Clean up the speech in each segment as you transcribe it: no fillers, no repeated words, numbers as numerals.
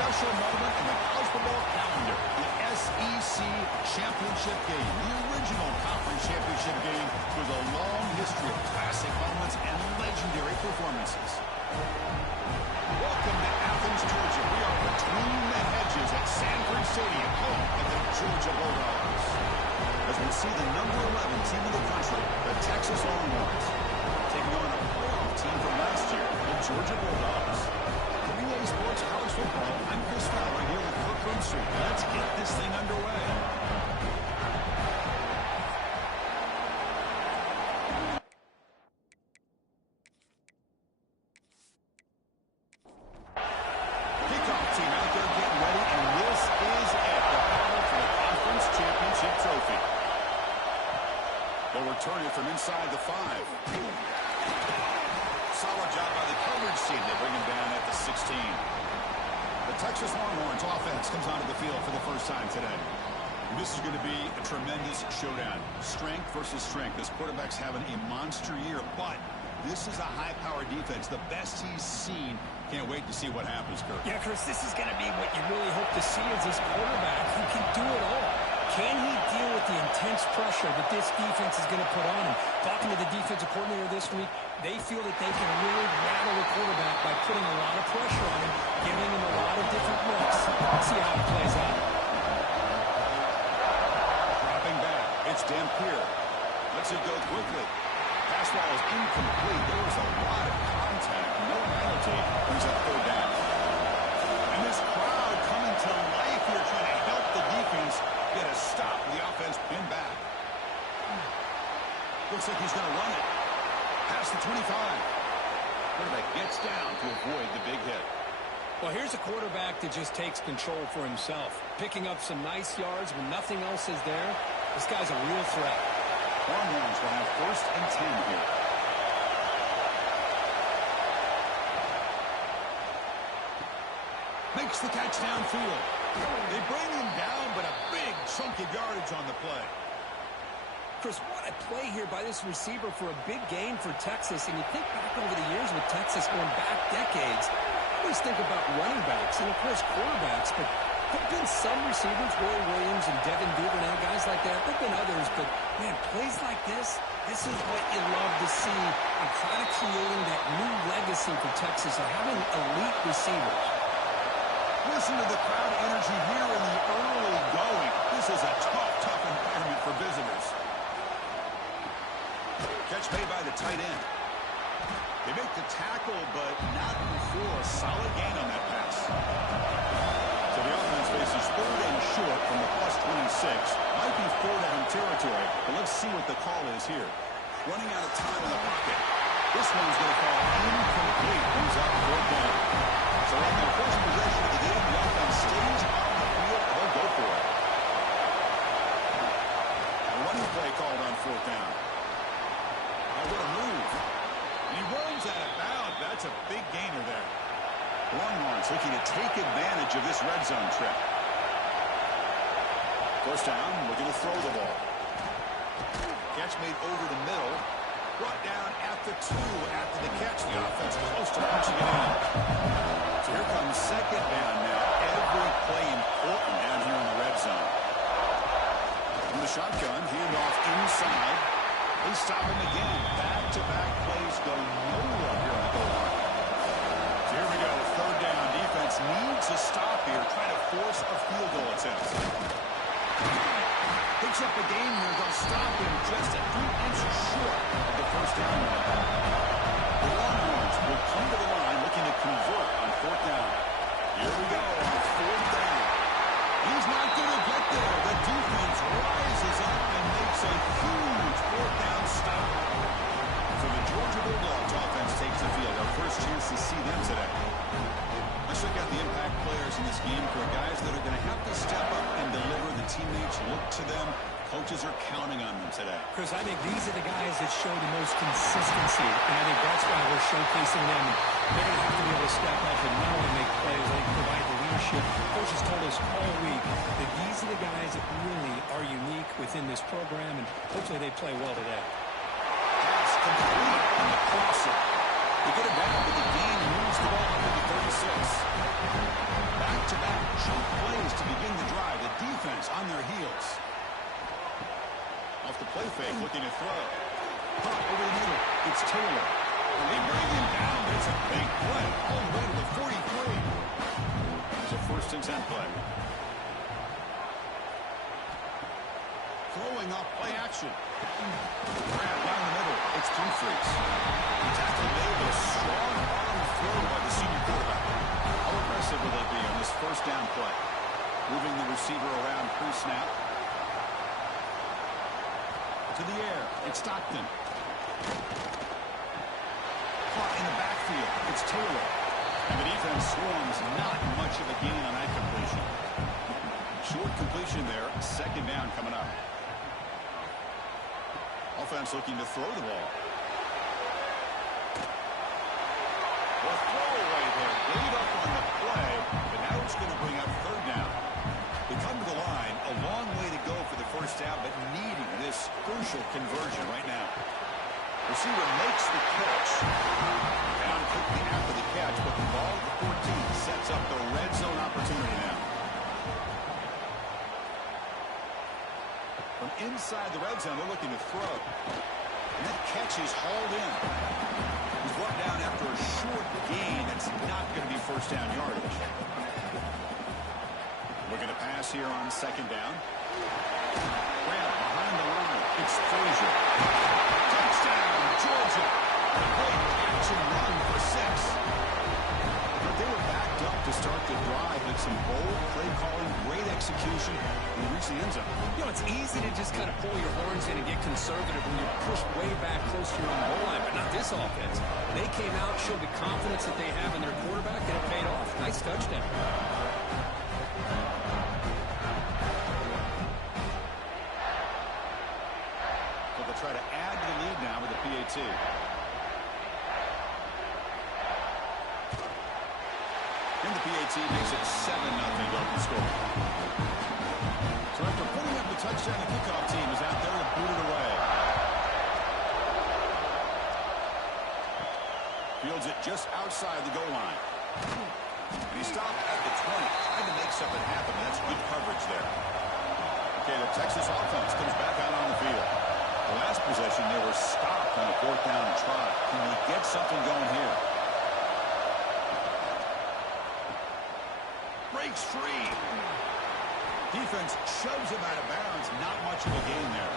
special moment in the college football calendar, the SEC Championship game. The original conference championship game with a long history of classic moments and legendary performances. Welcome to Athens, Georgia. We are between the hedges at Sanford Stadium, home of the Georgia Bulldogs. As we see the number 11 team in the country, the Texas Longhorns, taking on a playoff team from last year, the Georgia Bulldogs. For EA Sports College Football, I'm Chris Fowler here with Kirk Rumstree. Let's get this thing underway. Kickoff team out there getting ready, and this is it, the battle for the conference championship trophy. They'll return it from inside the 5. Solid job by the coverage team. They bring him down at the 16. The Texas Longhorns offense comes onto the field for the first time today. This is going to be a tremendous showdown. Strength versus strength. This quarterback's having a monster year, but this is a high-powered defense, the best he's seen. Can't wait to see what happens, Kirk. Yeah, Chris, this is going to be what you really hope to see is this quarterback who can do it all. Can he deal with the intense pressure that this defense is going to put on him? Talking to the defensive coordinator this week, they feel that they can really rattle the quarterback by putting a lot of pressure on him, giving him a lot of different looks. Let's see how it plays out. Dropping back, it's Dampier. Lets it go quickly. Pass ball is incomplete. There was a lot of contact, no penalty. He's at third down. And this crowd coming to life here, trying to help the defense get a stop. The offense pinned back. Looks like he's going to run it. Past the 25. Quarterback gets down to avoid the big hit. Well, here's a quarterback that just takes control for himself. Picking up some nice yards when nothing else is there. This guy's a real threat. Longhorns will have 1st and 10 here. Makes the catch downfield. They bring him down, but a big chunk of yardage on the play. Chris, what a play here by this receiver for a big gain for Texas. And you think back over the years with Texas going back decades, I always think about running backs and, of course, quarterbacks. But there have been some receivers, Roy Williams and Devin Duvernay, guys like that. There have been others, but, man, plays like this is what you love to see and kind of creating that new legacy for Texas of having elite receivers. Listen to the crowd energy here in the early going. This is a tough environment for visitors. Catch made by the tight end. They make the tackle, but not before a solid gain on that pass. So the offense faces 3rd and short from the plus 26. Might be 4th down territory, but let's see what the call is here. Running out of time in the pocket. This one's going to fall incomplete. Brings out 4th down. So on their first possession of the game, the offense stays on the field. They'll go for it. A running play called on 4th down. Oh, what a move. And he runs out of bounds. That's a big gainer there. Longhorns looking to take advantage of this red zone trip. 1st down, looking to throw the ball. Catch made over the middle. Brought down at the 2 after the catch. The offense close to punching it in. So here comes 2nd down now. Every play important down here in the red zone. From the shotgun, handoff inside. They stop him again. Back-to-back plays go nowhere here on the goal line. So here we go. 3rd down. Defense needs a stop here. Trying to force a field goal attempt. Picks up a game here. They'll stop him just a few inches short of the 1st down. The Longhorns will come to the line looking to convert on 4th down. Here we go on 4th down. He's not going to get there. The defense rises up and makes a huge 4th down stop. So the Georgia Bulldogs offense takes the field. Our first chance to see them today. Let's look at the impact players in this game for guys that are going to have to step up and deliver. The teammates look to them. Coaches are counting on them today. Chris, I think these are the guys that show the most consistency, and I think that's why we're showcasing them. They're going to have to be able to step up and not only make plays, they can provide the leadership. Coaches told us all week that these are the guys that really are unique within this program, and hopefully they play well today. Pass complete on the crosser. They get it back, but the gain moves the ball up into 36. Back-to-back jump plays to begin the drive. The defense on their heels. Off the play fake, looking to throw. Pop over the middle. It's Taylor. They bring him down, but it's a big play all the way to the 43. It's a 1st and 10 play. Throwing off play action. Grab down the middle. It's Humphries. The tackle made a strong arm throw by the senior quarterback. How aggressive will they be on this 1st down play? Moving the receiver around pre-snap. To the air. It's Stockton. Caught in the backfield. It's Taylor. And the defense swarms. Not much of a gain on that completion. Short completion there. 2nd down coming up. Offense looking to throw the ball. Well, throwaway there. Laid up on the play, but now it's going to bring up 3rd down. They come to the line. A long way to go for the 1st down, but needing this crucial conversion right now. Receiver makes the catch. Down quickly after the catch, but the ball at the 14 sets up the red zone opportunity now. From inside the red zone, they're looking to throw. And that catch is hauled in. He's brought down after a short gain. That's not going to be 1st down yardage. Looking to pass here on 2nd down. Grant behind the line. It's Frazier. Touchdown, Georgia. A great catch and run for 6. But they were backed up to start the drive, but some bold play calling, great execution, and they reached the end zone. You know, it's easy to just kind of pull your horns in and get conservative when you're pushed way back close to your own goal line, but not this offense. They came out, showed the confidence that they have in their quarterback, and it paid off. Nice touchdown. So they'll try to add to the lead now with the PAT. And the PAT makes it 7-0 open score. So after putting up the touchdown, the kickoff team is out there to boot it away. Fields it just outside the goal line. And he stopped at the 20, trying to make something happen. That's good coverage there. Okay, the Texas offense comes back out on the field. The last possession, they were stopped on a 4th down try. Can we get something going here? Breaks free. Defense shoves him out of bounds. Not much of a gain there.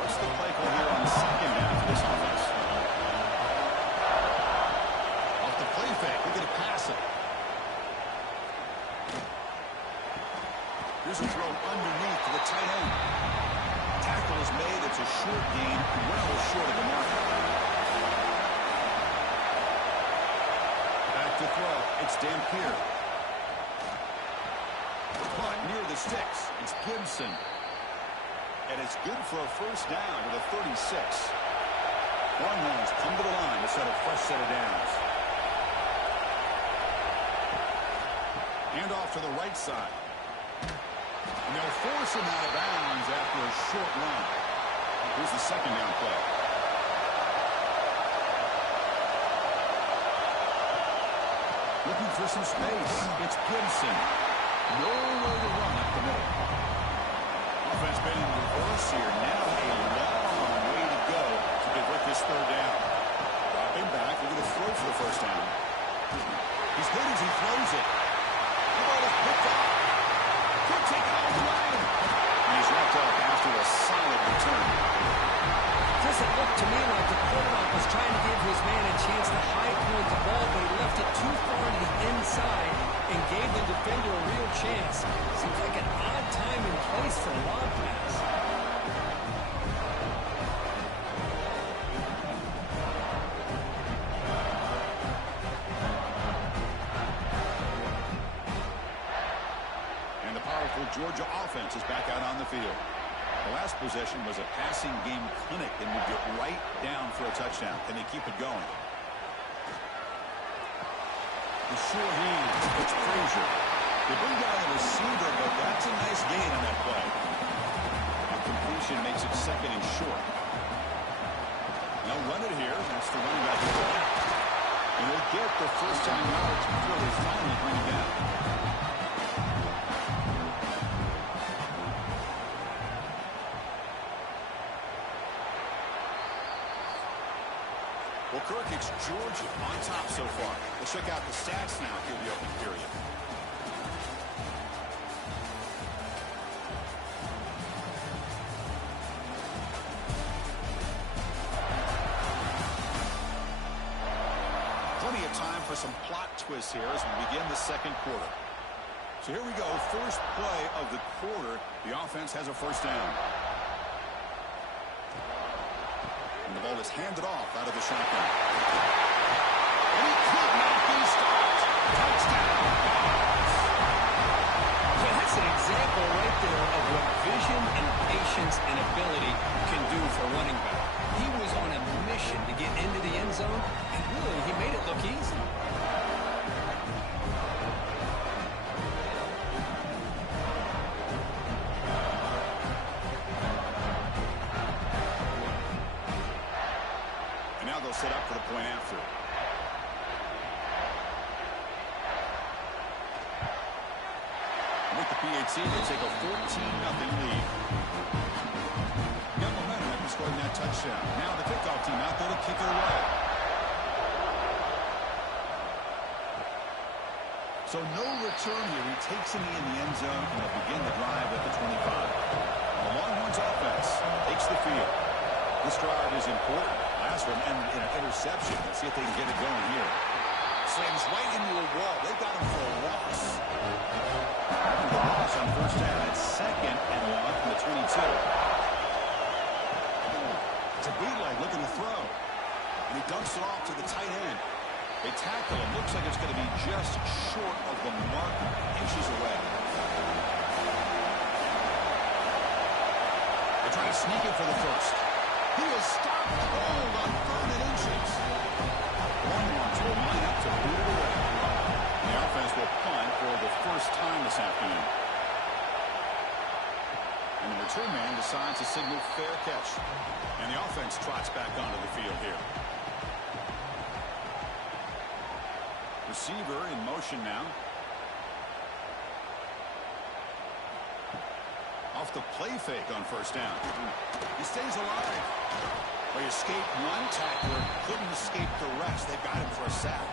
What's the play call here on 2nd down for this offense? Off the play fake. We're going to pass it. Here's a throw underneath to the tight end. Tackle is made. It's a short gain, well short of the mark. Back to throw. It's Dampier. Caught near the sticks. It's Gibson. And it's good for a 1st down to the 36. Longhorns come to the line to set a fresh set of downs. Hand off to the right side. And they'll force him out of bounds after a short run. Here's the 2nd down play. Looking for some space. It's Gibson. Nowhere to run up the middle. Offense been in reverse here. Now a long way to go to convert this 3rd down. Dropping back. We're going to throw for the 1st down. He's good as he throws it. The ball is picked up. Could take it all the way. And he's wrapped up after a solid return. Doesn't look to me like the quarterback was trying to give his man a chance to high point the ball, but he left it too far to the inside and gave the defender a real chance. Seems like an odd time and place for a lob pass. And the powerful Georgia offense is back out on the field. The last possession was a passing game clinic and moved it right down for a touchdown. Can they keep it going? The sure hands. It's Frazier. They bring down the receiver, but that's a nice gain on that play. A completion makes it 2nd and short. They'll run it here. That's the running back. And they'll get the first down yards before they finally bring it down. Well, Kirk, it's Georgia on top so far. Let's check out the stats now through the opening period. Plenty of time for some plot twists here as we begin the second quarter. So here we go. First play of the quarter. The offense has a first down. And the ball is handed off out of the shotgun. And he could not be stopped. Touchdown. Yeah, that's an example right there of what vision and patience and ability can do for a running back. He was on a mission to get into the end zone, and really, he made it look easy. They'll set up for the point after. With the PAT, they take a 14-0 lead. Got momentum after scoring that touchdown. Now the kickoff team out there to kick it away. So no return here. He takes it in the end zone, and they'll begin the drive at the 25. The Longhorns offense takes the field. This drive is important. Last one ended in an interception. Let's see if they can get it going here. Slams right into a wall. They got him for a loss. After the loss on first down, it's 2nd and 1 from the 22. It's a bootleg looking to throw. And he dumps it off to the tight end. They tackle him. Looks like it's going to be just short of the mark, inches away. They're trying to sneak it for the first. He is stopped cold on 3rd and inches. Longhorns will line up to boot it away. The offense will punt for the first time this afternoon. And the return man decides to signal fair catch. And the offense trots back onto the field here. Receiver in motion now. Off the play fake on first down. He stays alive. Well, he escaped one tackler, couldn't escape the rest. They've got him for a sack.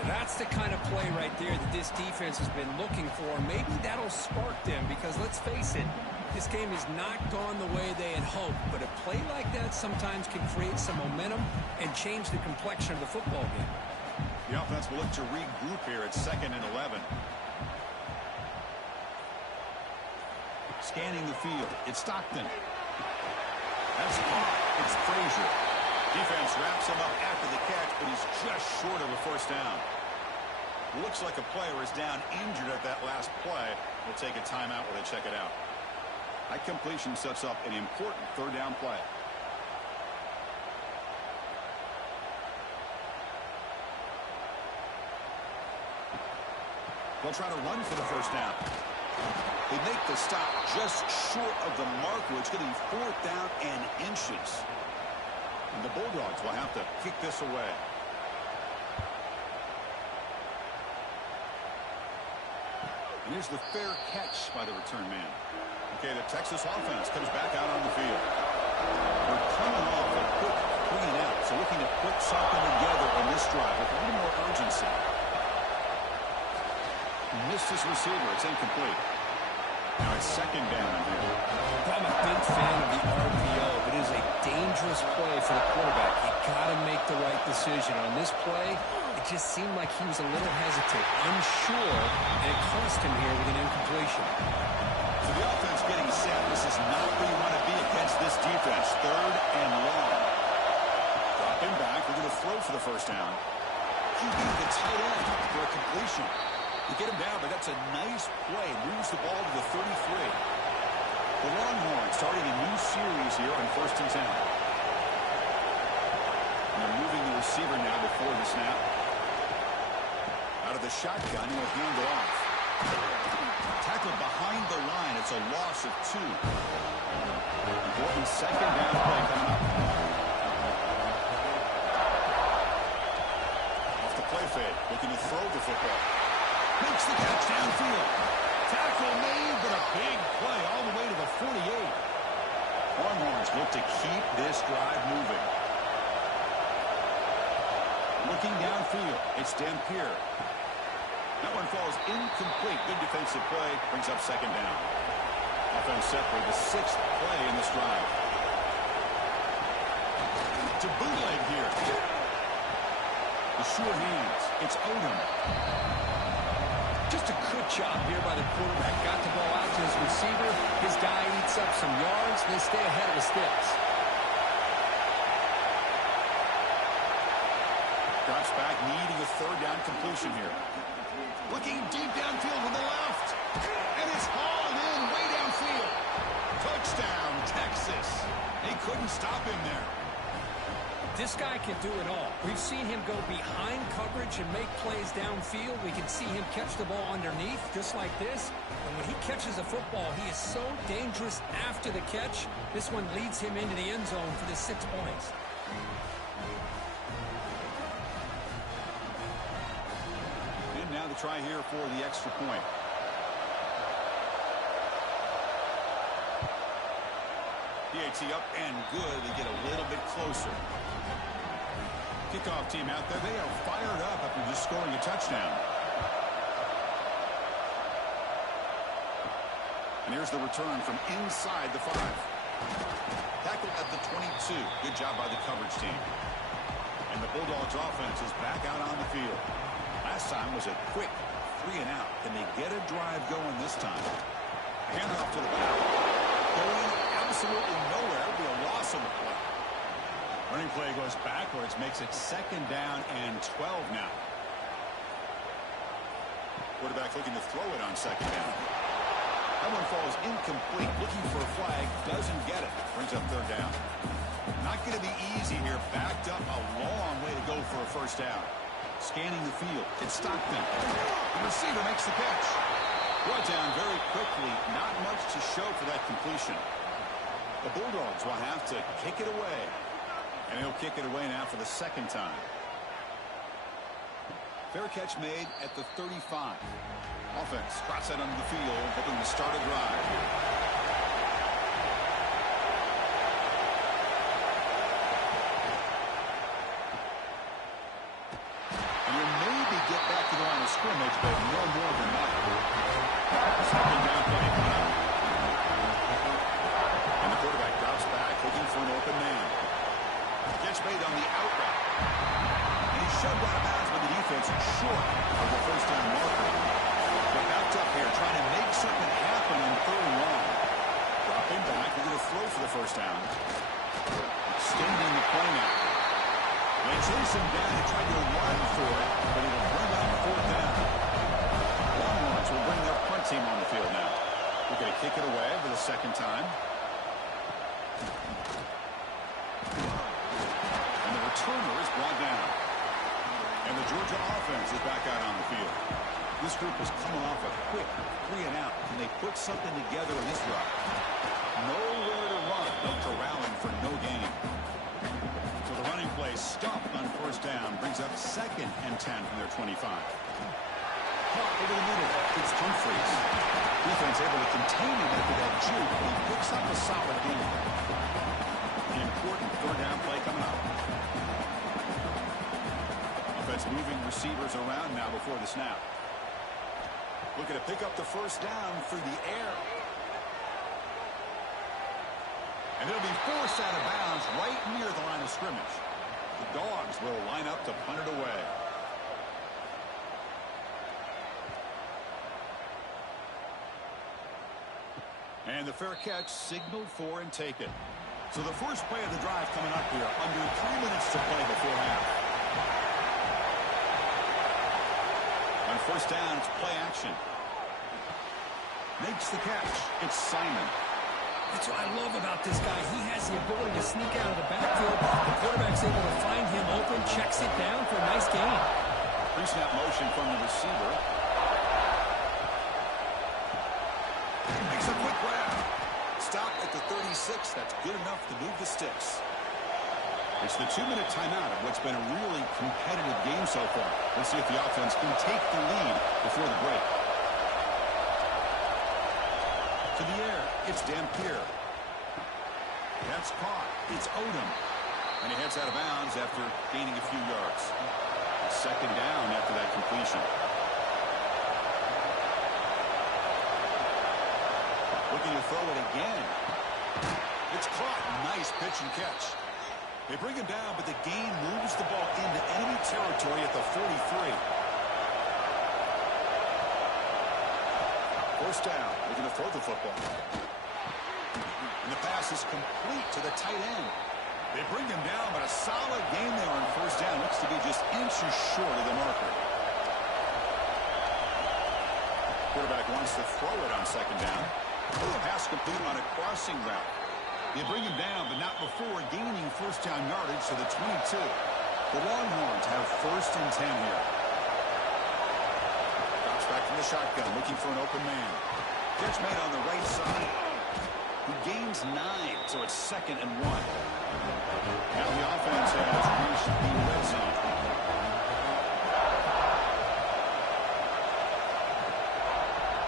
And that's the kind of play right there that this defense has been looking for. Maybe that'll spark them because, let's face it, this game has not gone the way they had hoped. But a play like that sometimes can create some momentum and change the complexion of the football game. The offense will look to regroup here at 2nd and 11. Scanning the field. It's Stockton. That's caught. It's Frazier. Defense wraps him up after the catch, but he's just short of a first down. Looks like a player is down injured at that last play. We'll take a timeout while they check it out. That completion sets up an important 3rd down play. They'll try to run for the first down. They make the stop just short of the marker. It's going to be 4th down and inches. And the Bulldogs will have to kick this away. And here's the fair catch by the return man. Okay, the Texas offense comes back out on the field. We're coming off a quick 3-and-out, so looking to put something together in this drive with a little more urgency. Missed his receiver. It's incomplete. Now it's 2nd down here. I'm a big fan of the RPO, but it is a dangerous play for the quarterback. You got to make the right decision. On this play, it just seemed like he was a little hesitant, unsure, and it cost him here with an incompletion. So the offense getting set. This is not where you want to be against this defense. 3rd and long. Dropping back. We're going to throw for the first down. QB the tight end for a completion. You get him down, but that's a nice play. Moves the ball to the 33. The Longhorns starting a new series here on 1st and 10. And they're moving the receiver now before the snap. Out of the shotgun, he'll hand it off. Tackled behind the line. It's a loss of 2. Important 2nd down play coming up. looking to throw the football. Makes the catch downfield. Tackle made, but a big play all the way to the 48. Longhorns look to keep this drive moving. Looking downfield, it's Dampier. That one falls incomplete. Good defensive play, brings up second down. Offense set for the 6th play in this drive. To bootleg here. The sure hands. It's Odom. Just a good job here by the quarterback. Got the ball out to his receiver. His guy eats up some yards. They stay ahead of the sticks. Drops back, needing a third down completion here. Looking deep downfield with the left. And it's hauled in way downfield. Touchdown, Texas. They couldn't stop him there. This guy can do it all. We've seen him go behind coverage and make plays downfield. We can see him catch the ball underneath, just like this. And when he catches a football, he is so dangerous after the catch. This one leads him into the end zone for the 6 points. And now the try here for the extra point. PAT up and good. They get a little bit closer. Kickoff team out there. They are fired up after just scoring a touchdown. And here's the return from inside the 5. Tackle at the 22. Good job by the coverage team. And the Bulldogs offense is back out on the field. Last time was a quick 3 and out. Can they get a drive going this time? Hand off to the back. Going absolutely nowhere. It'll be a loss on the play. Running play goes backwards, makes it 2nd down and 12 now. Quarterback looking to throw it on 2nd down. That one falls incomplete. Looking for a flag, doesn't get it. Brings up 3rd down. Not going to be easy here. Backed up a long way to go for a 1st down. Scanning the field. It's Stockton. The receiver makes the catch. Brought down very quickly. Not much to show for that completion. The Bulldogs will have to kick it away. And he'll kick it away now for the 2nd time. Fair catch made at the 35. Offense trots that under the field, hoping to start a drive here. And you'll maybe get back to the line of scrimmage, but no more than that. 2nd down play coming up. And the quarterback drops back, looking for an open man. Catch made on the out route. And he's shoved out of bounds by the defense short of the 1st down marker. They're backed up here trying to make something happen on 3rd and long. Dropping back. They're going to throw for the 1st down. Extending the play now. They chase him down and try to run for it, but he will bring up 4th down. Longhorns will bring their punt team on the field now. They're going to kick it away for the 2nd time. Returner is brought down. And the Georgia offense is back out on the field. This group is coming off a quick 3 and out. Can they put something together in this drive? Nowhere to run. No corralling for no gain. So the running play stopped on 1st down. Brings up 2nd and 10 from their 25. Caught over the middle. It's Humphreys. Defense able to contain him after that juke. He picks up a solid gain. The important 3rd down play coming up. Offense moving receivers around now before the snap. Looking to pick up the 1st down through the air. And he'll be forced out of bounds right near the line of scrimmage. The Dogs will line up to punt it away. And the fair catch signaled for and taken. So the first play of the drive coming up here. Under 3 minutes to play before half. On 1st down, it's play action. Makes the catch. It's Simon. That's what I love about this guy. He has the ability to sneak out of the backfield. The quarterback's able to find him open, checks it down for a nice gain. Pre-snap motion from the receiver. Makes a quick grab. Stop at the 36. That's good enough to move the sticks. It's the 2-minute timeout of what's been a really competitive game so far. Let's see if the offense can take the lead before the break. To the air, it's Dampier. That's caught. It's Odom. And he heads out of bounds after gaining a few yards. Second down after that completion. Looking to throw it again. It's caught. Nice pitch and catch. They bring him down, but the gain moves the ball into enemy territory at the 43. First down. Looking to throw the football. And the pass is complete to the tight end. They bring him down, but a solid gain there on first down. Looks to be just inches short of the marker. Quarterback wants to throw it on second down. Pass complete on a crossing route. They bring him down, but not before gaining first down yardage to the 22. The Longhorns have first and 10 here. Drops back from the shotgun, looking for an open man. Catch made on the right side. He gains 9, so it's 2nd and 1. Now the offense has reached the red zone.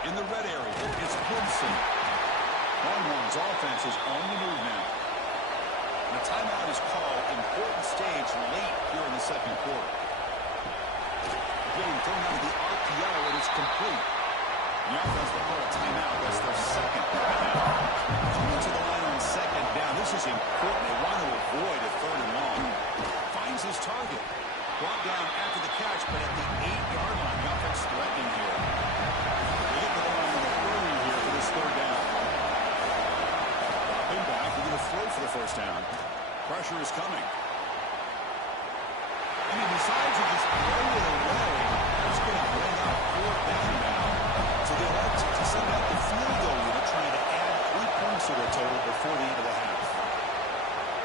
In the red area, it's Gibson. Longhorns offense is on the move now. And a timeout is called. Important stage late here in the second quarter. Getting thrown out of the RPO, and it's complete. The offense will call a timeout. That's their second. Coming to the line on second down. This is important. They want to avoid a 3rd and long. Finds his target. Brought down after the catch, but at the 8-yard line. The offense threatening here. They get the line in a hurry here for this 3rd down. Dropping back. They're going to throw for the first down. Pressure is coming. And he decides to just throw it away. That's going to bring up 4th down now. So they'll have to send out the field goal unit, trying to add 3 points to their total before the end of the half.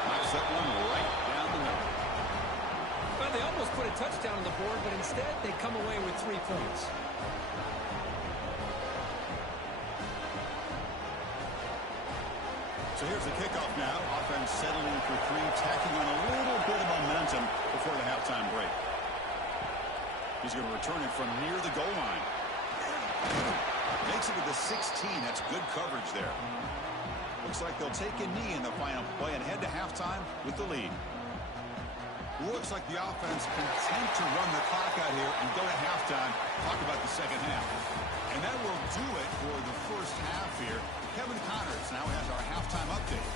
Knocks that one right down the middle. Well, they almost put a touchdown on the board, but instead they come away with 3 points. So here's the kickoff now. Offense settling for 3, tacking on a little bit of momentum before the halftime break. He's going to return it from near the goal line. Makes it to the 16. That's good coverage there. Looks like they'll take a knee in the final play and head to halftime with the lead. Looks like the offense content to run the clock out here and go to halftime. Talk about the second half. And that will do it for the first half here. Kevin Connors now has our halftime update.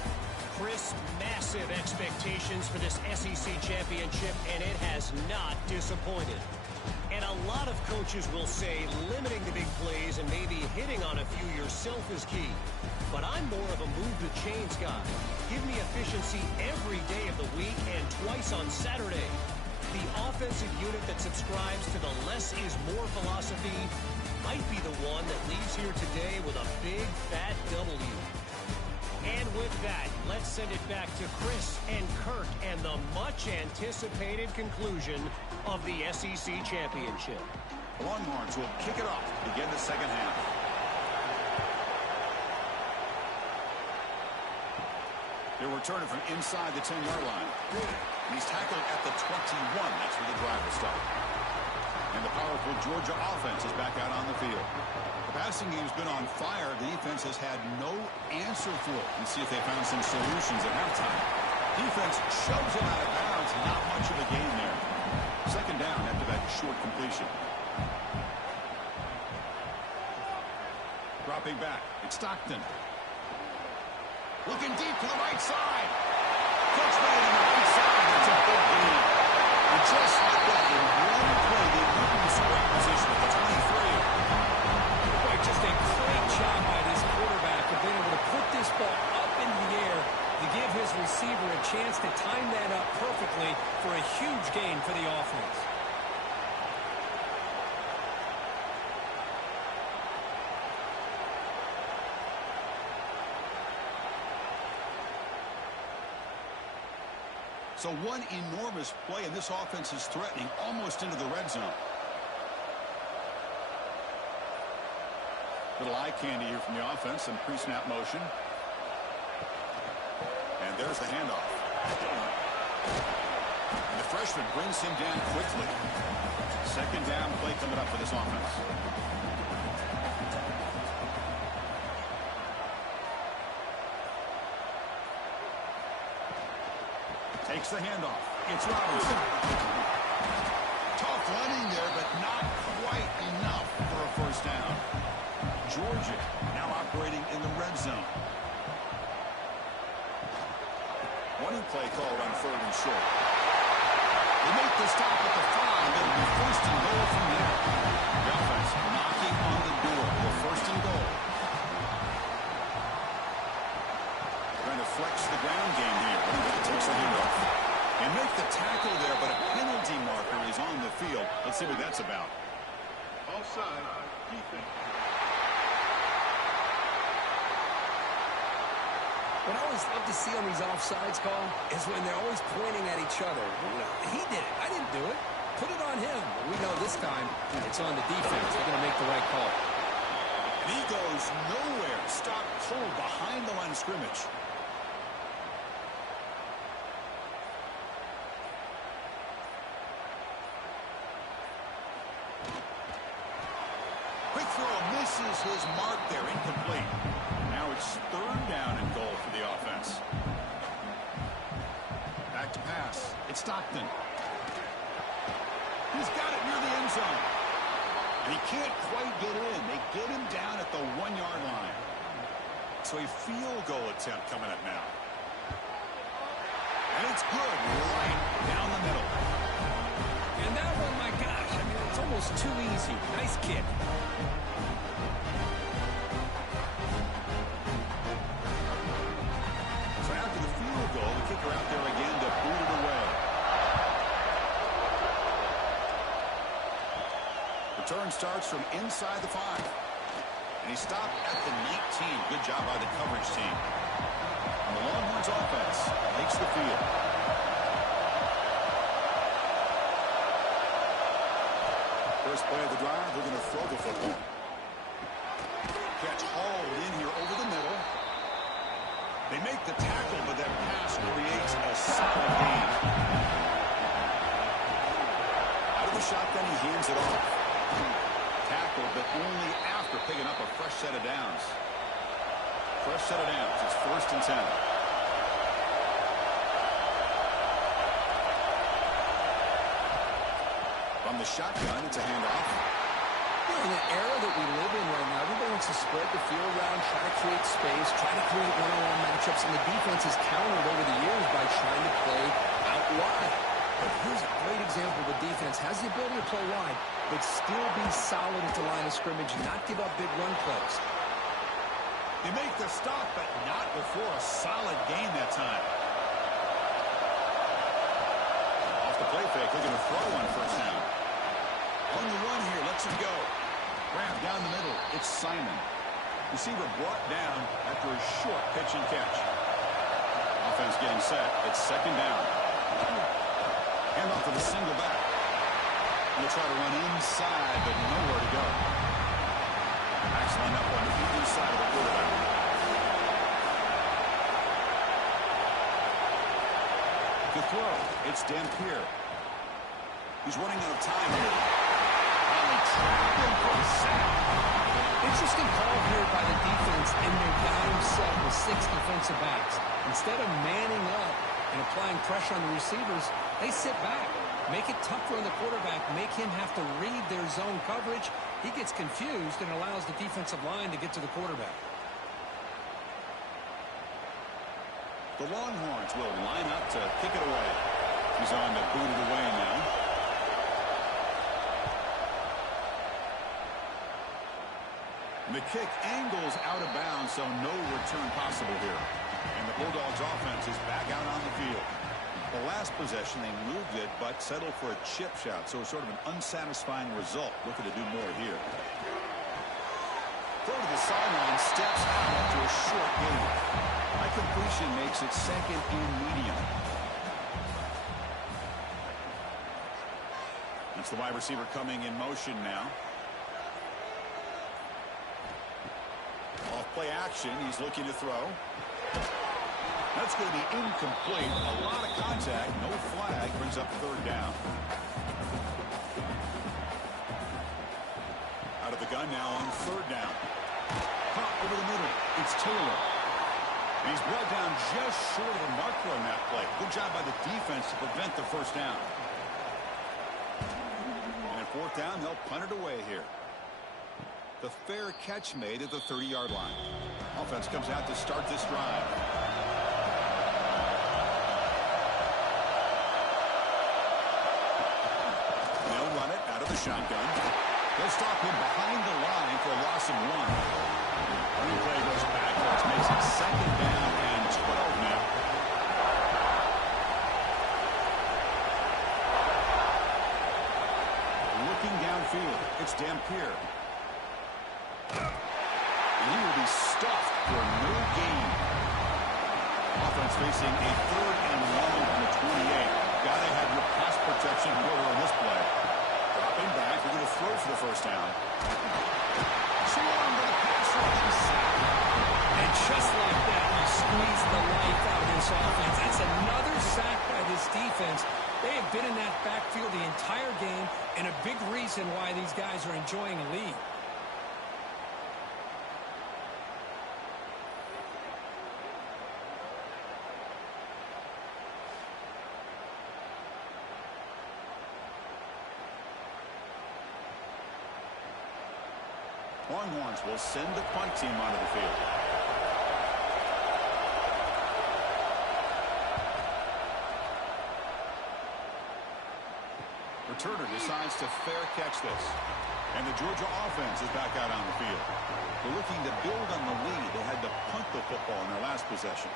Chris, massive expectations for this SEC championship, and it has not disappointed. And a lot of coaches will say limiting the big plays and maybe hitting on a few yourself is key. But I'm more of a move the chains guy. Give me efficiency every day of the week and twice on Saturday. The offensive unit that subscribes to the less is more philosophy might be the one that leaves here today with a big, fat W. And with that, let's send it back to Chris and Kurt and the much-anticipated conclusion of the SEC Championship. The Longhorns will kick it off to begin the second half. They'll return it from inside the 10-yard line. And he's tackled at the 21. That's where the drive will start. And the powerful Georgia offense is back out on the field. The passing game's been on fire. The defense has had no answer for it. Let's see if they found some solutions at halftime. Defense shoves him out of bounds. Not much of a gain there. Second down after that short completion. Dropping back. It's Stockton. Looking deep to the right side. Catch made on the right side. That's a big gain. And just like that, in one play, they moved in scoring position at the 23. Boy, just a great job by this quarterback of being able to put this ball up into the air to give his receiver a chance to time that up perfectly for a huge gain for the offense. So one enormous play, and this offense is threatening almost into the red zone. Little eye candy here from the offense, some pre-snap motion. And there's the handoff. The freshman brings him down quickly. Second down play coming up for this offense. Takes the handoff. It's Robinson. Tough running there, but not quite enough for a first down. Georgia now operating in the red zone. Running play called on 3rd and short. They make the stop at the 5. It'll be 1st and goal from there. The offense knocking on the door for 1st and goal. Trying to flex the ground game here. Takes the handoff. And make the tackle there, but a penalty marker is on the field. Let's see what that's about. Offside, defense. What I always love to see on these offsides, call is when they're always pointing at each other. He did it. I didn't do it. Put it on him. But we know this time it's on the defense. They're going to make the right call. And he goes nowhere. Stopped cold behind the line of scrimmage. Quick throw misses his mark there. Incomplete. Now it's 3rd down and goal for the offense. Back to pass. It's Stockton. He's got it near the end zone. And he can't quite get in. They get him down at the 1-yard line. So a field goal attempt coming up now. And it's good. Right down the middle. And that one, my gosh, I mean, it's almost too easy. Nice kick. Kicker out there again to boot it away. Return starts from inside the 5. And he stopped at the 19. Good job by the coverage team. And the Longhorns offense takes the field. First play of the drive, they're going to throw the football. Catch hauled in here over the middle. They make the tackle, but that pass creates a solid gain. Out of the shotgun, he hands it off. Tackle, but only after picking up a fresh set of downs. Fresh set of downs. It's 1st and 10. From the shotgun, it's a handoff. In the era that we live in right now, everybody wants to spread the field around, try to create space, try to create one-on-one matchups, and the defense has countered over the years by trying to play out wide. But here's a great example. The defense has the ability to play wide, but still be solid at the line of scrimmage, not give up big run plays. They make the stop, but not before a solid gain that time. Off the play fake, looking to throw on 1st down. On the run here, lets him go. Grab down the middle. It's Simon. Receiver brought down after a short pitch and catch. Offense getting set. It's 2nd down. Hand off to the single back. He'll try to run inside, but nowhere to go. Backs line up on either side of the quarterback. To throw, it's Dampier. He's running out of time here. Trapped him for a sack. Interesting call here by the defense in their dime set with 6 defensive backs. Instead of manning up and applying pressure on the receivers, they sit back, make it tougher on the quarterback, make him have to read their zone coverage. He gets confused and allows the defensive line to get to the quarterback. The Longhorns will line up to kick it away. He's on to boot it away now. The kick angles out of bounds, so no return possible here. And the Bulldogs offense is back out on the field. The last possession, they moved it, but settled for a chip shot, so it's sort of an unsatisfying result. Looking to do more here. Throw to the sideline, steps out after a short gain. High completion makes it 2nd and medium. That's the wide receiver coming in motion now. Off play action, he's looking to throw. That's That's going to be incomplete. A lot of contact. No flag. Brings up third down. Out of the gun now on third down. Caught over the middle. It's Taylor. He's brought down just short of the marker on that play. Good job by the defense to prevent the first down. And at fourth down, they'll punt it away here. The fair catch made at the 30-yard line. Offense comes out to start this drive. They'll run it out of the shotgun. They'll stop him behind the line for a loss of 1. Running play goes backwards, makes it second down and 12 now. Looking downfield, it's Dampier. And he will be stuffed for no gain. Offense facing a third and long on the 28. Gotta have your pass protection order on this play. Dropping back, they're going to throw for the first down. And just like that, you squeeze the life out of this offense. That's another sack by this defense. They have been in that backfield the entire game, and a big reason why these guys are enjoying a lead. Longhorns will send the punt team onto the field. Returner decides to fair catch this. And the Georgia offense is back out on the field. They're looking to build on the lead. They had to punt the football in their last possession.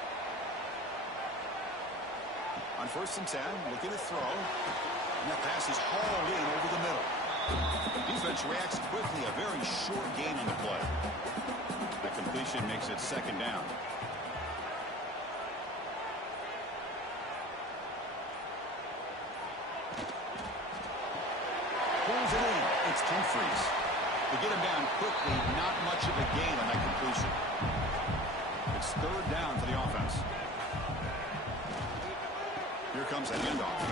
On first and 10, looking to throw. And that pass is hauled in over the middle. Defense reacts quickly. A very short gain on the play. That completion makes it second down. Pulls it in. It's Humphries. To get him down quickly, not much of a gain on that completion. It's third down for the offense. Here comes a handoff.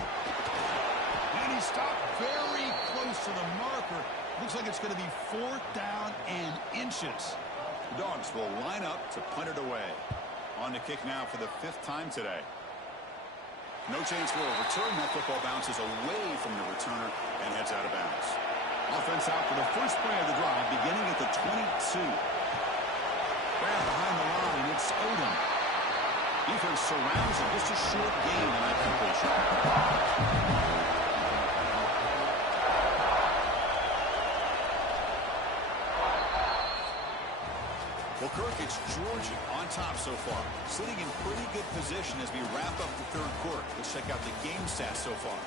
And he stopped very close to the marker. Looks like it's going to be fourth down and inches. The Dogs will line up to punt it away. On to kick now for the 5th time today. No chance for a return. That football bounces away from the returner and heads out of bounds. Offense out for the first play of the drive, beginning at the 22. Grab behind the line. It's Odom. Defense surrounds him. Just a short gain on that completion. Well, Kirk, it's Georgia on top so far. Sitting in pretty good position as we wrap up the third quarter. Let's check out the game stats so far.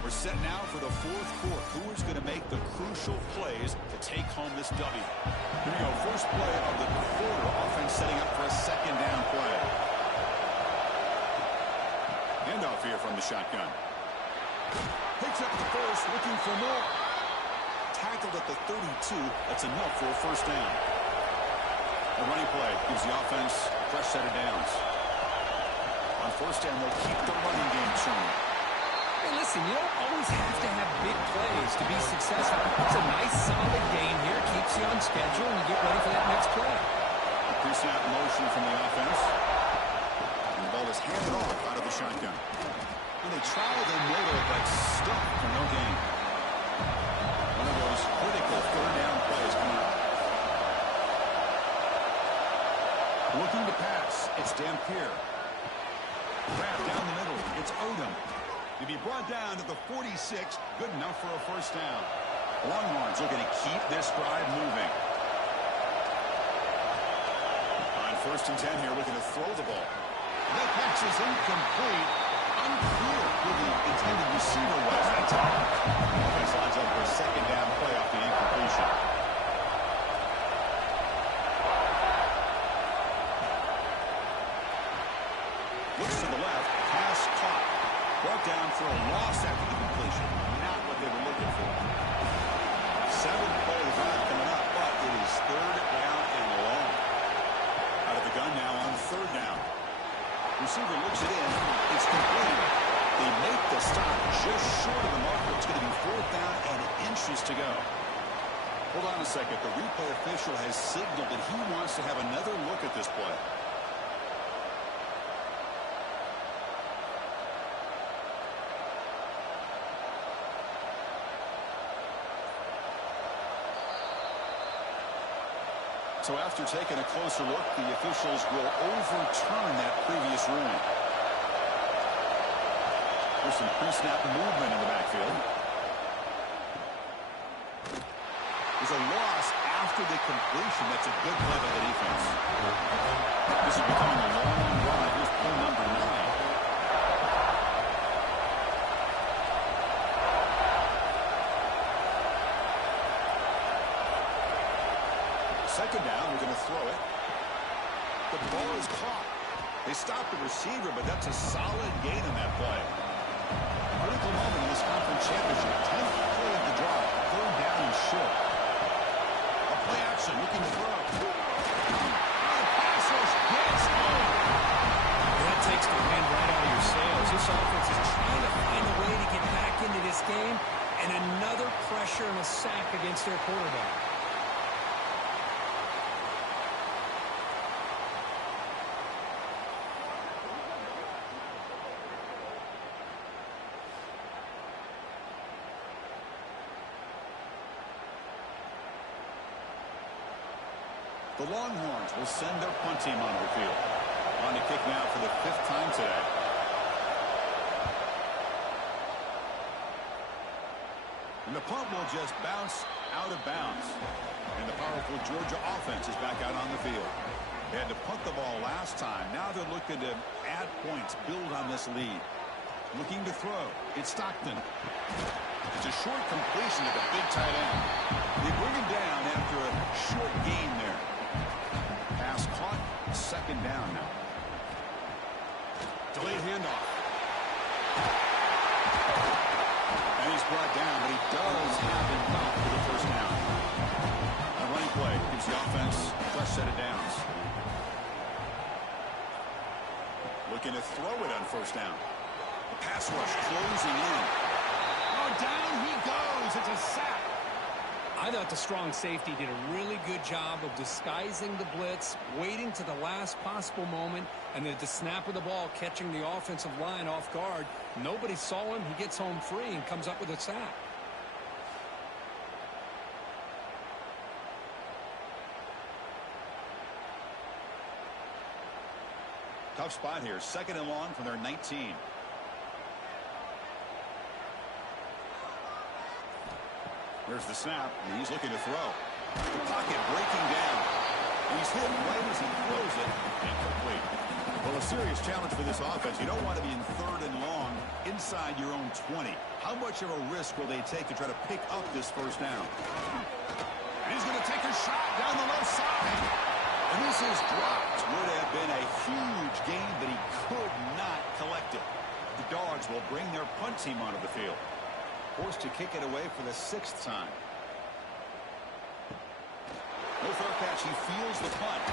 We're set now for the fourth quarter. Who is going to make the crucial plays to take home this W? Here we go. First play of the quarter. Offense setting up for a second down play. Handoff here from the shotgun. Picks up the first, looking for more. Tackled at the 32. That's enough for a first down. The running play gives the offense a fresh set of downs. On first down, they'll keep the running game churning. Hey, listen, you don't always have to have big plays to be successful. It's a nice, solid game here. Keeps you on schedule, and you get ready for that next play. A pre-snap motion from the offense. And the ball is handed off out of the shotgun. And they try the middle, but stuck for no gain. One of those critical third down plays coming up. Looking to pass, it's Dampier. Grab down the middle, it's Odom. To be brought down to the 46, good enough for a first down. Longhorns looking to keep this drive moving. On first and 10 here, looking to throw the ball. That pass is incomplete. Unclear who the intended receiver was that time. Offense lines up for a second down play off the incompletion. Looks to the left, pass caught. Brought down for a loss after the completion. Not what they were looking for. 7 plays. receiver looks it in. It's complete. They make the stop just short of the marker. It's going to be 4th down and inches to go. Hold on a second. The replay official has signaled that he wants to have another look at this play. So after taking a closer look, the officials will overturn that previous ruling. There's some pre-snap movement in the backfield. There's a loss after the completion. That's a good play by the defense. This is becoming a long drive. Here's play number 9. Second down, we're going to throw it. The ball is caught. They stopped the receiver, but that's a solid gain in that play. Critical moment in this conference championship. 10th play of the drive. 3rd down and short. A play action, looking to throw. The pass rush gets home. That takes the wind right out of your sails. This offense is trying to find a way to get back into this game, and another pressure and a sack against their quarterback. The Longhorns will send their punt team onto the field. On to kick now for the 5th time today. And the punt will just bounce out of bounds. And the powerful Georgia offense is back out on the field. They had to punt the ball last time. Now they're looking to add points, build on this lead. Looking to throw. It's Stockton. It's a short completion to the big tight end. They bring him down after a short gain there. Pass caught. 2nd down now. Delayed handoff. And he's brought down, but he does have enough for the 1st down. A running play gives the offense a fresh set of downs. Looking to throw it on 1st down. The pass rush closing in. Oh, down he goes. It's a sack. I thought the strong safety did a really good job of disguising the blitz, waiting to the last possible moment, and then at the snap of the ball, catching the offensive line off guard. Nobody saw him. He gets home free and comes up with a sack. Tough spot here. 2nd and long from their 19. There's the snap, and he's looking to throw. The pocket breaking down. He's hit right as he throws it. Incomplete. Well, a serious challenge for this offense. You don't want to be in 3rd and long inside your own 20. How much of a risk will they take to try to pick up this 1st down? And he's going to take a shot down the left side. And this is dropped. Would have been a huge gain, but he could not collect it. The Dogs will bring their punt team onto the field. Forced to kick it away for the 6th time. No fair catch. He feels the punt.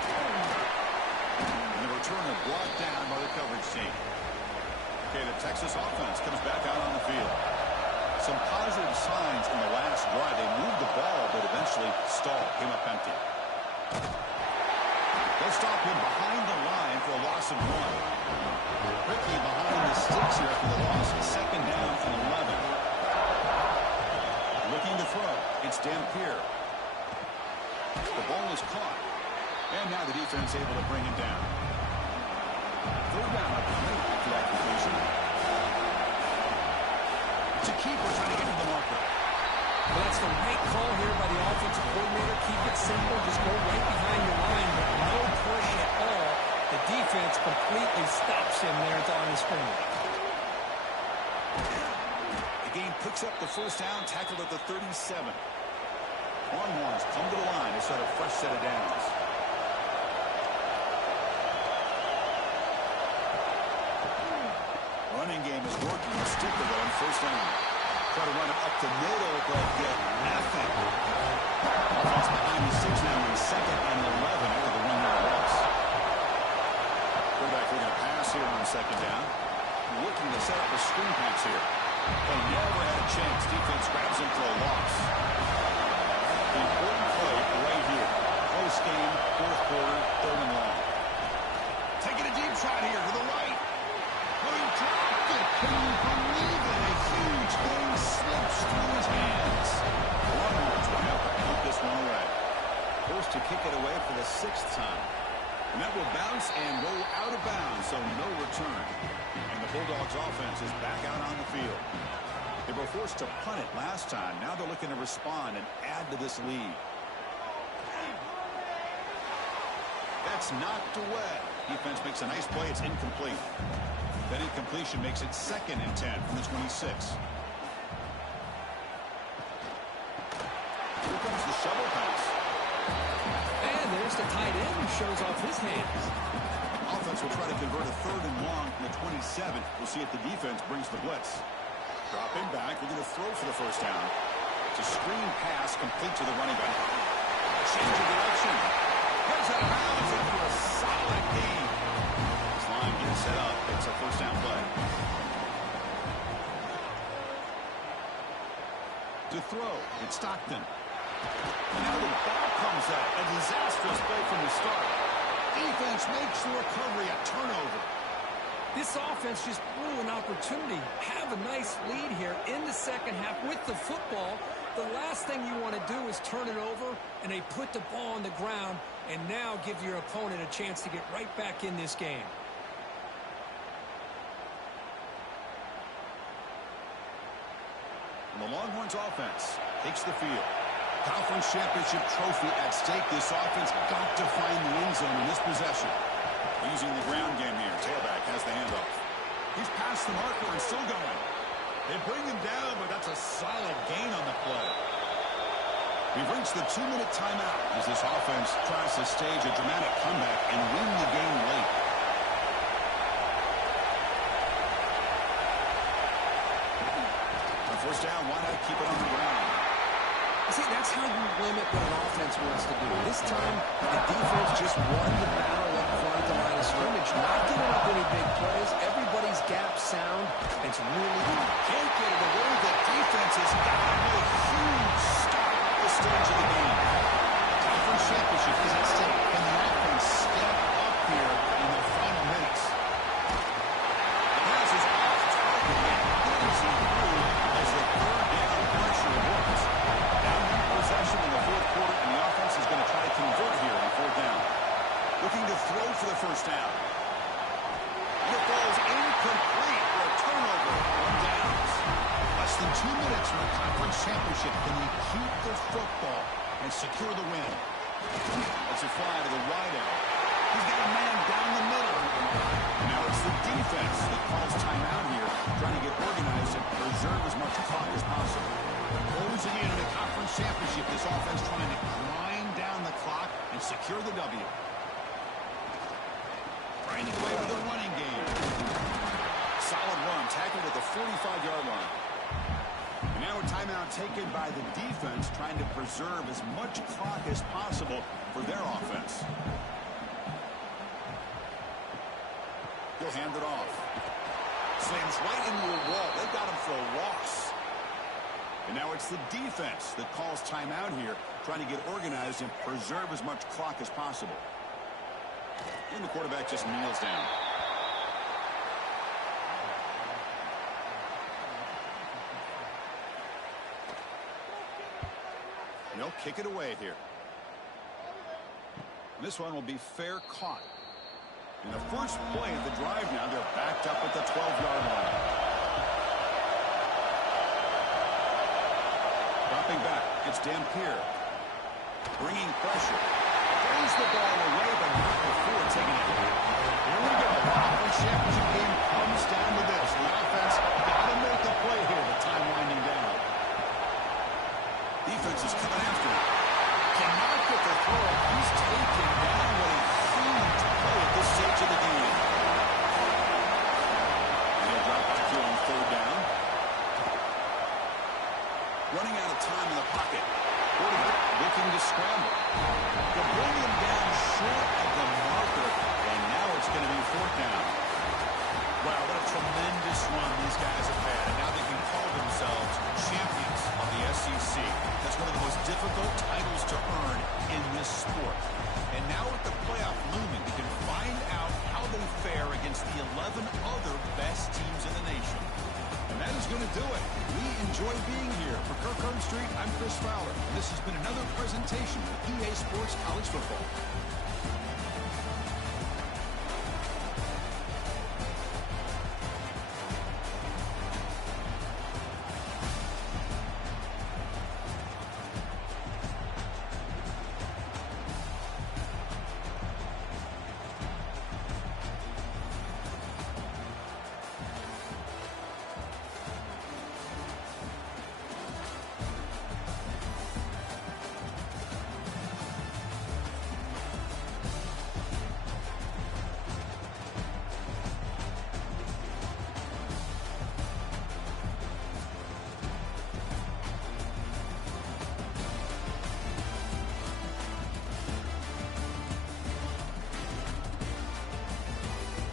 And the return is brought down by the coverage team. Okay, the Texas offense comes back out on the field. Some positive signs in the last drive. They moved the ball, but eventually stalled. Came up empty. They'll stop him behind the line for a loss of 1. Quickly behind the sticks here after the loss. 2nd down and 11. Looking to throw. It's Dampier. The ball is caught. And now the defense able to bring him down. 3rd down after that completion. It's a keeper trying to get to the marker. Well, that's the right call here by the offensive coordinator. Keep it simple. Just go right behind your line, but no push at all. The defense completely stops him there at the line of scrimmage. Picks up the 1st down, tackled at the 37. Longhorns come to the line to set a fresh set of downs. Running game is working. Stick with it on 1st down. Try to run it up the middle, but get nothing. Offense behind the 6 now in 2nd and 11 after the 1-yard loss. Quarterback looking to pass here on second down. Looking to set up a screen pass here. They never had a chance. Defense grabs him for a loss. The important play right here. Close game, fourth quarter, third and long. Taking a deep shot here to the right. Oh, he dropped it. Can you believe it? A huge thing slips through his hands. Longhorns will have to keep this one away. Forced to kick it away for the 6th time. And that will bounce and roll out of bounds, so no return. And the Bulldogs offense is back out on the field. They were forced to punt it last time. Now they're looking to respond and add to this lead. That's knocked away. Defense makes a nice play. It's incomplete. That incompletion makes it 2nd and 10 from the 26. Here comes the shovel pass. And there's the tight end who shows off his hands. Offense will try to convert a 3rd and long from the 27. We'll see if the defense brings the blitz. Dropping back. We're going to throw for the first down. It's a screen pass complete to the running back. Change of direction. Here's out of bounds after a solid gain. This line getting set up. It's a first down play. To throw, it's Stockton. And now the ball comes out. A disastrous play from the start. Defense makes the recovery a turnover. This offense just blew an opportunity. Have a nice lead here in the second half with the football. The last thing you want to do is turn it over, and they put the ball on the ground and now give your opponent a chance to get right back in this game. And the Longhorns offense takes the field. Conference championship trophy at stake. This offense got to find the end zone in this possession. Using the ground game here. Tailback has the handoff. He's past the marker and still going. They bring him down, but that's a solid gain on the play. We've reached the 2-minute timeout as this offense tries to stage a dramatic comeback and win the game late. On first down, why not keep it on the ground? See, that's how you limit what an offense wants to do. This time, the defense just won the battle up front at the line of scrimmage, not giving up any big plays. Everybody's gap sound. It's really Can't get it away. The defense has got a huge start at this stage of the game. Conference championship is at stake. Can the offense step up here in the final minutes? The pass is off target and easy through as the 3rd down pressure works. Possession in the 4th quarter, and the offense is going to try to convert here on 4th down. Looking to throw for the first down. The ball is incomplete for a turnover. 1 downs. Less than 2 minutes from the conference championship. Can they keep the football and secure the win? That's a fly to the wide out. He's got a man down the middle. And now it's the defense that calls timeout here, trying to get organized and preserve as much clock as possible. Closing in the conference championship, this offense trying to grind down the clock and secure the W. Grinding away with a running game. Solid run, tackled at the 45-yard line. And now a timeout taken by the defense, trying to preserve as much clock as possible for their offense. He'll hand it off. Slams right into a wall. They got him for a loss. And now it's the defense that calls timeout here, trying to get organized and preserve as much clock as possible. And the quarterback just kneels down. And they'll kick it away here. And this one will be fair caught. In the first play of the drive now, they're backed up at the 12-yard line. Dropping back, it's Dampier. Bringing pressure. Brings the ball away, but not before taking it. Here we go. The conference championship game comes down to this. The offense got to make a play here. The time winding down. Defense is coming after him. Cannot get the throw. He's taken down. What a huge play at this stage of the game. And he'll drop back here on 3rd down. Running out of time in the pocket. Quarterback looking to scramble. They'll bring him down short of the marker, and now it's going to be 4th down. Wow, what a tremendous run these guys have had, and now they can call themselves champions of the SEC. That's one of the most difficult titles to earn in this sport. And now with the playoff looming, we can find out how they fare against the 11 other best teams in the nation. And that is going to do it. We enjoy being here. For Kirk Street, I'm Chris Fowler. And this has been another presentation of EA Sports College Football.